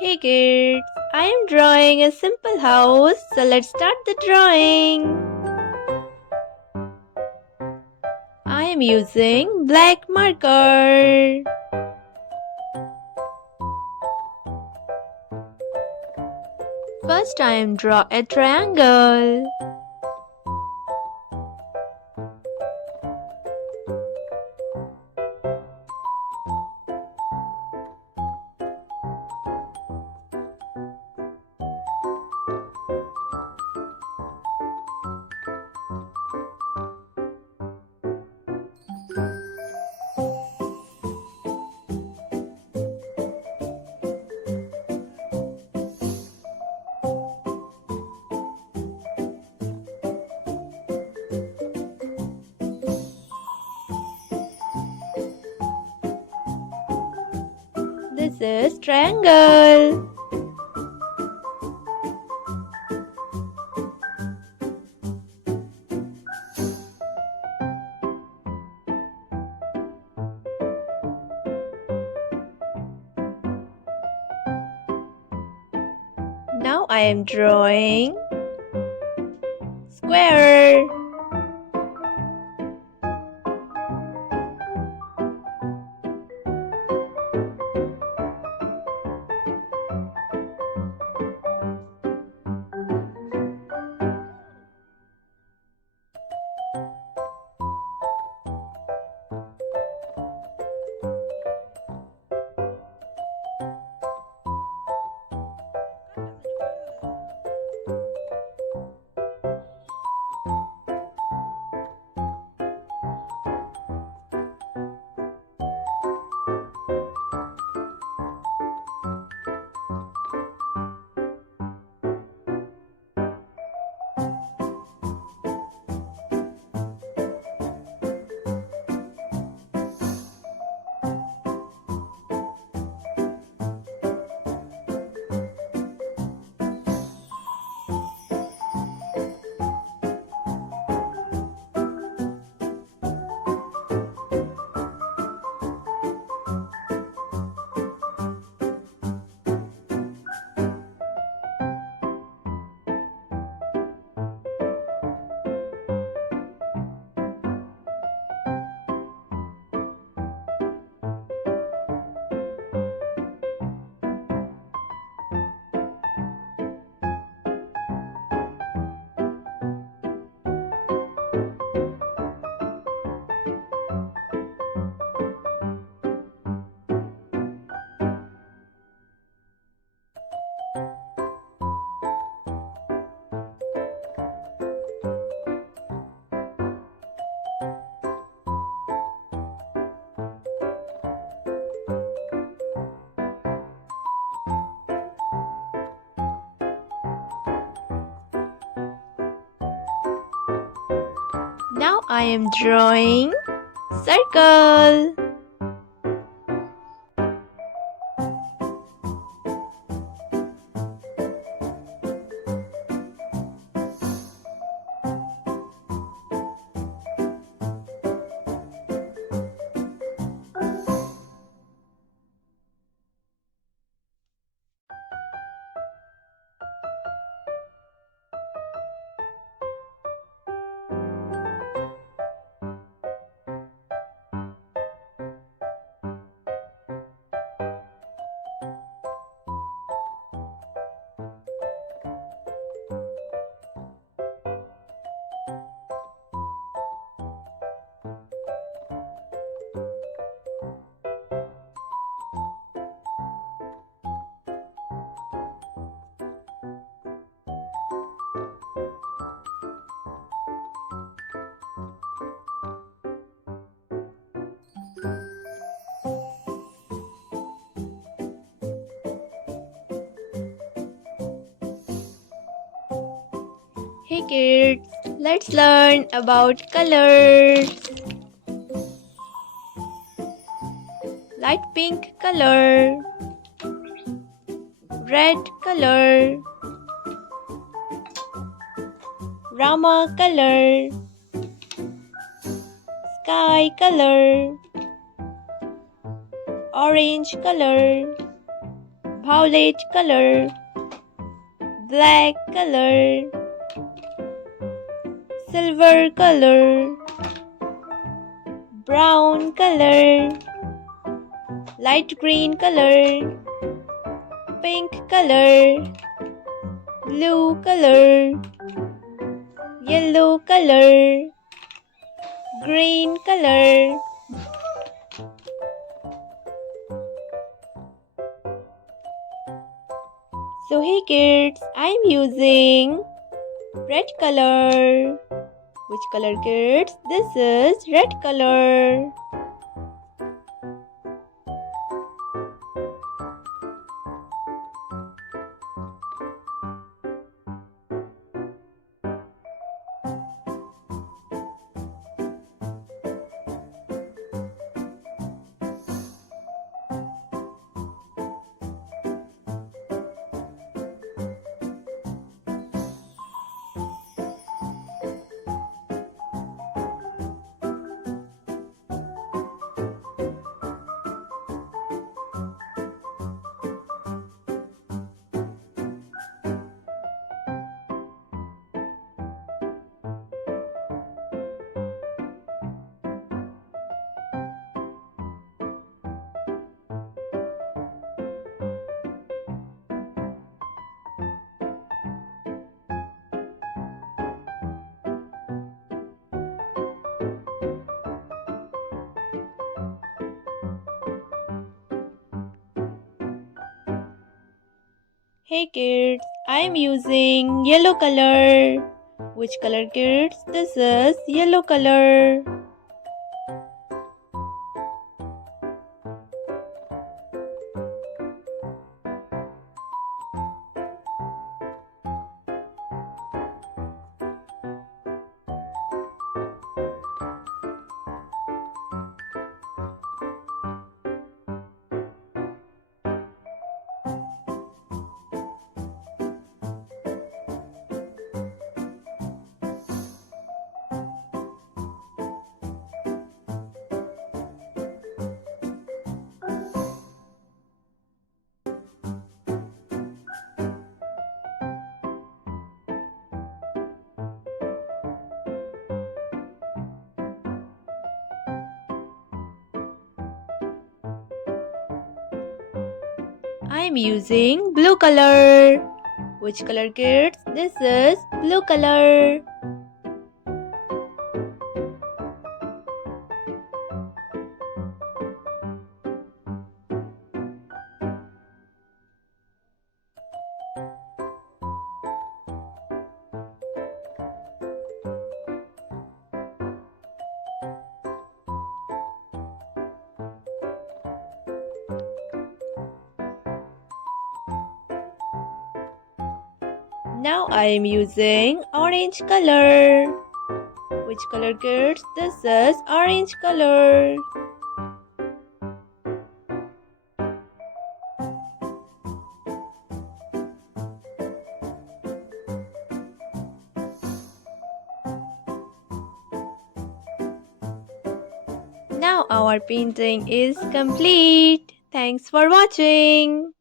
Hey kids, I am drawing a simple house, so let's start the drawing. I am using black marker. First I am draw a triangle. This is triangle. Now I am drawing square. Now I am drawing circle. Hey kids, let's learn about colors. Light pink color, red color, Rama color, sky color, orange color, violet color, black color, silver color, brown color, light green color, pink color, blue color, yellow color, green color. So hey kids, I'm using red color. Which color kids? This is red color. Hey kids, I'm using yellow color. Which color kids? This is yellow color. I'm using blue color. Which color kids? This is blue color. Now I am using orange color. Which color kids? This is orange color. Now our painting is complete. Thanks for watching.